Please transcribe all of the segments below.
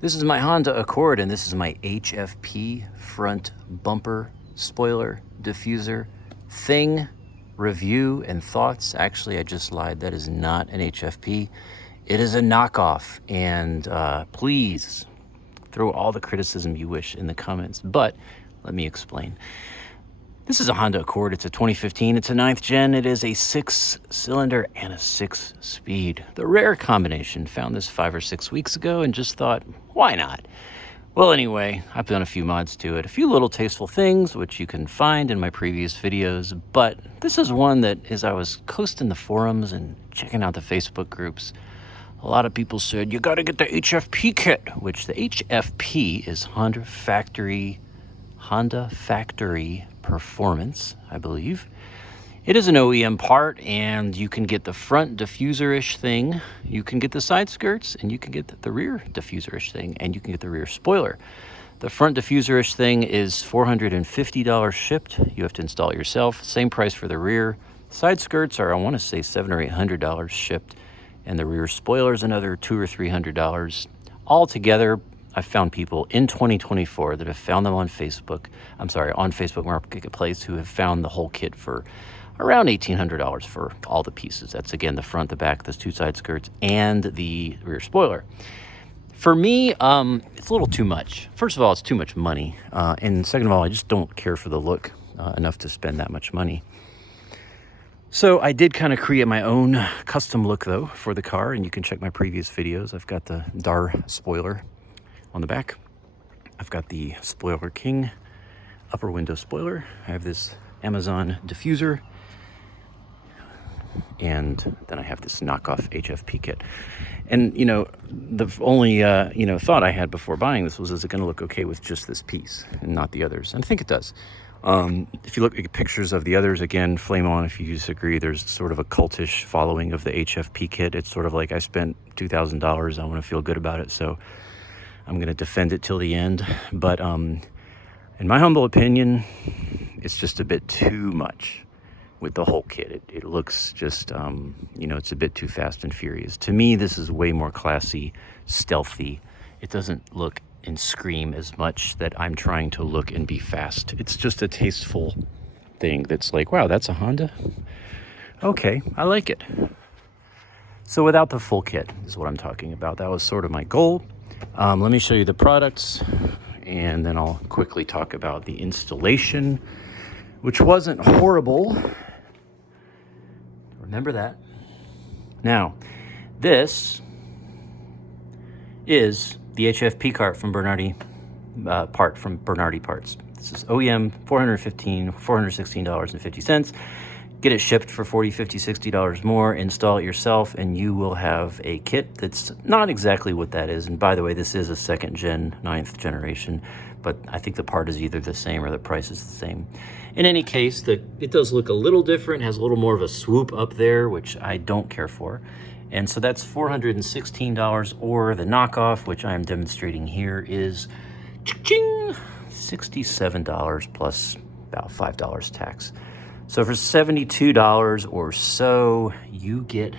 This is my Honda Accord, and this is my HFP front bumper spoiler diffuser thing review and thoughts. Actually, I just lied. That is not an HFP. It is a knockoff, and please throw all the criticism you wish in the comments, but let me explain. This is a Honda Accord. It's a 2015. It's a 9th gen. It is a 6-cylinder and a 6-speed. The rare combination. Found this 5 or 6 weeks ago and just thought, why not? Well, anyway, I've done a few mods to it, a few little tasteful things, which you can find in my previous videos. But this is one that, as I was coasting the forums and checking out the Facebook groups, a lot of people said, you got to get the HFP kit, which the HFP is Honda Factory Performance, I believe. It is an OEM part, and you can get the front diffuser-ish thing, you can get the side skirts, and you can get the rear diffuser-ish thing, and you can get the rear spoiler. The front diffuser-ish thing is $450 shipped. You have to install it yourself. Same price for the rear. Side skirts are, I want to say, $700 or $800 shipped, and the rear spoiler is another $200 or $300. Altogether, I've found people in 2024 that have found them on Facebook Marketplace, who have found the whole kit for around $1,800 for all the pieces. That's, again, the front, the back, those two side skirts, and the rear spoiler. For me, it's a little too much. First of all, it's too much money. And second of all, I just don't care for the look enough to spend that much money. So I did kind of create my own custom look, though, for the car, and you can check my previous videos. I've got the DAR spoiler on the back. I've got the Spoiler King upper window spoiler. I have this Amazon diffuser, and then I have this knockoff HFP kit. And, the only, thought I had before buying this was, is it going to look okay with just this piece and not the others? And I think it does. If you look at pictures of the others, again, flame on if you disagree, there's sort of a cultish following of the HFP kit. It's sort of like, I spent $2,000, I want to feel good about it, so I'm going to defend it till the end. But in my humble opinion, it's just a bit too much with the whole kit. It looks just, it's a bit too fast and furious. To me, this is way more classy, stealthy. It doesn't look and scream as much that I'm trying to look and be fast. It's just a tasteful thing that's like, wow, that's a Honda? Okay, I like it. So without the full kit is what I'm talking about. That was sort of my goal. Let me show you the products, and then I'll quickly talk about the installation, which wasn't horrible. Remember that. Now, this is the HFP cart from Bernardi Parts. This is OEM $416.50. Get it shipped for $40, $50, $60 more. Install it yourself, and you will have a kit that's not exactly what that is. And by the way, this is a 2nd gen, 9th generation, but I think the part is either the same or the price is the same. In any case, it does look a little different, has a little more of a swoop up there, which I don't care for. And so that's $416, or the knockoff, which I am demonstrating here, is $67 plus about $5 tax. So for $72 or so, you get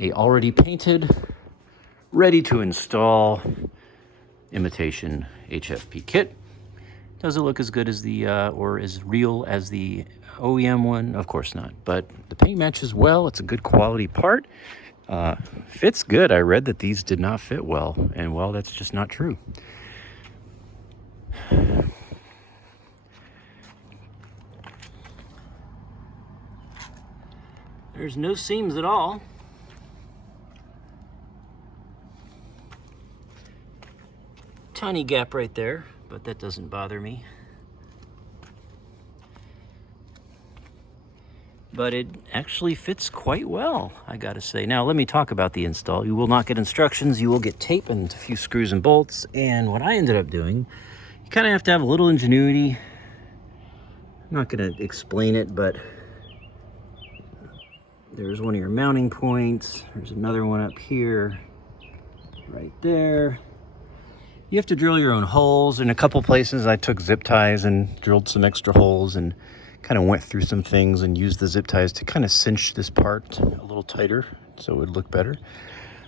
a already painted, ready to install imitation HFP kit. Does it look as good as the, or as real as the OEM one? Of course not, but the paint matches well. It's a good quality part. Fits good. I read that these did not fit well, and well, that's just not true. There's no seams at all. Tiny gap right there, but that doesn't bother me. But it actually fits quite well, I gotta say. Now, let me talk about the install. You will not get instructions. You will get tape and a few screws and bolts. And what I ended up doing, you kind of have to have a little ingenuity. I'm not gonna explain it, but there's one of your mounting points. There's another one up here, right there. You have to drill your own holes. In a couple places, I took zip ties and drilled some extra holes and kind of went through some things and used the zip ties to kind of cinch this part a little tighter so it would look better.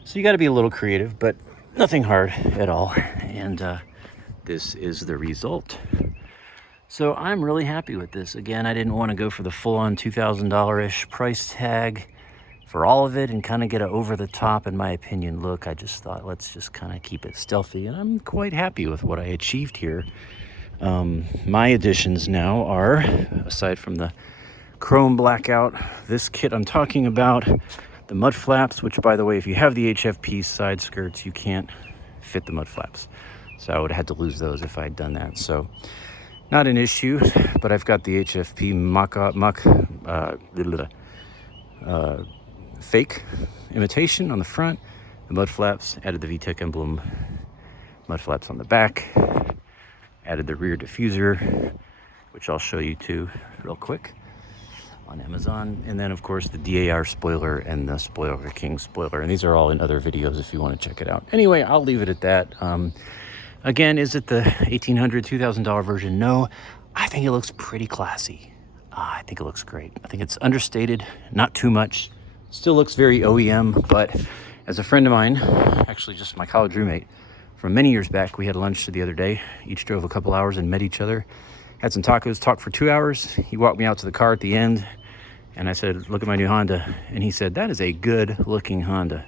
So you got to be a little creative, but Nothing hard at all. And this is the result. So I'm really happy with this. Again, I didn't want to go for the full-on $2,000-ish price tag for all of it and kind of get an over-the-top, in my opinion, look. I just thought, let's just kind of keep it stealthy, and I'm quite happy with what I achieved here. My additions now are, aside from the chrome blackout, this kit I'm talking about, the mud flaps, which, by the way, if you have the HFP side skirts, you can't fit the mud flaps. So I would have had to lose those if I'd done that. So not an issue, but I've got the HFP fake imitation on the front, the mud flaps, added the VTEC emblem mud flaps on the back, added the rear diffuser, which I'll show you too real quick on Amazon, and then of course the DAR spoiler and the Spoiler King spoiler, and these are all in other videos if you want to check it out. Anyway, I'll leave it at that. Again, is it the $1,800, $2,000 version? No, I think it looks pretty classy. I think it looks great. I think it's understated, not too much. Still looks very OEM, but as a friend of mine, actually just my college roommate from many years back, we had lunch the other day. Each drove a couple hours and met each other. Had some tacos, talked for 2 hours. He walked me out to the car at the end, and I said, look at my new Honda. And he said, that is a good looking Honda.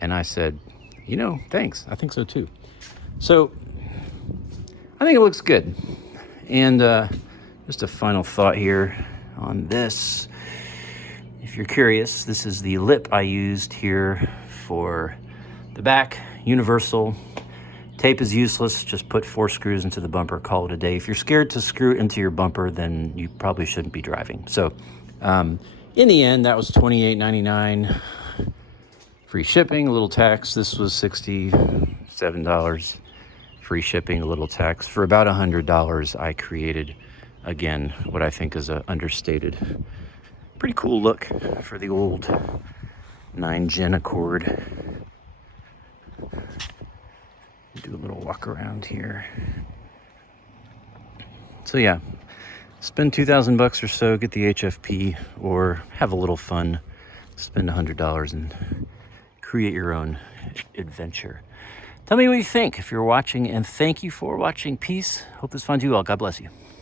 And I said, you know, thanks. I think so too. So I think it looks good. And just a final thought here on this. If you're curious, this is the lip I used here for the back, universal. Tape is useless, just put 4 screws into the bumper, call it a day. If you're scared to screw into your bumper, then you probably shouldn't be driving. So in the end, that was $28.99. Free shipping, a little tax. This was $67. Free shipping, a little tax. For about $100, I created, again, what I think is an understated, pretty cool look for the old 9-gen Accord. Do a little walk around here. So yeah, spend $2,000 or so, get the HFP, or have a little fun, spend $100 and create your own adventure. Tell me what you think if you're watching, and thank you for watching. Peace. Hope this finds you well. God bless you.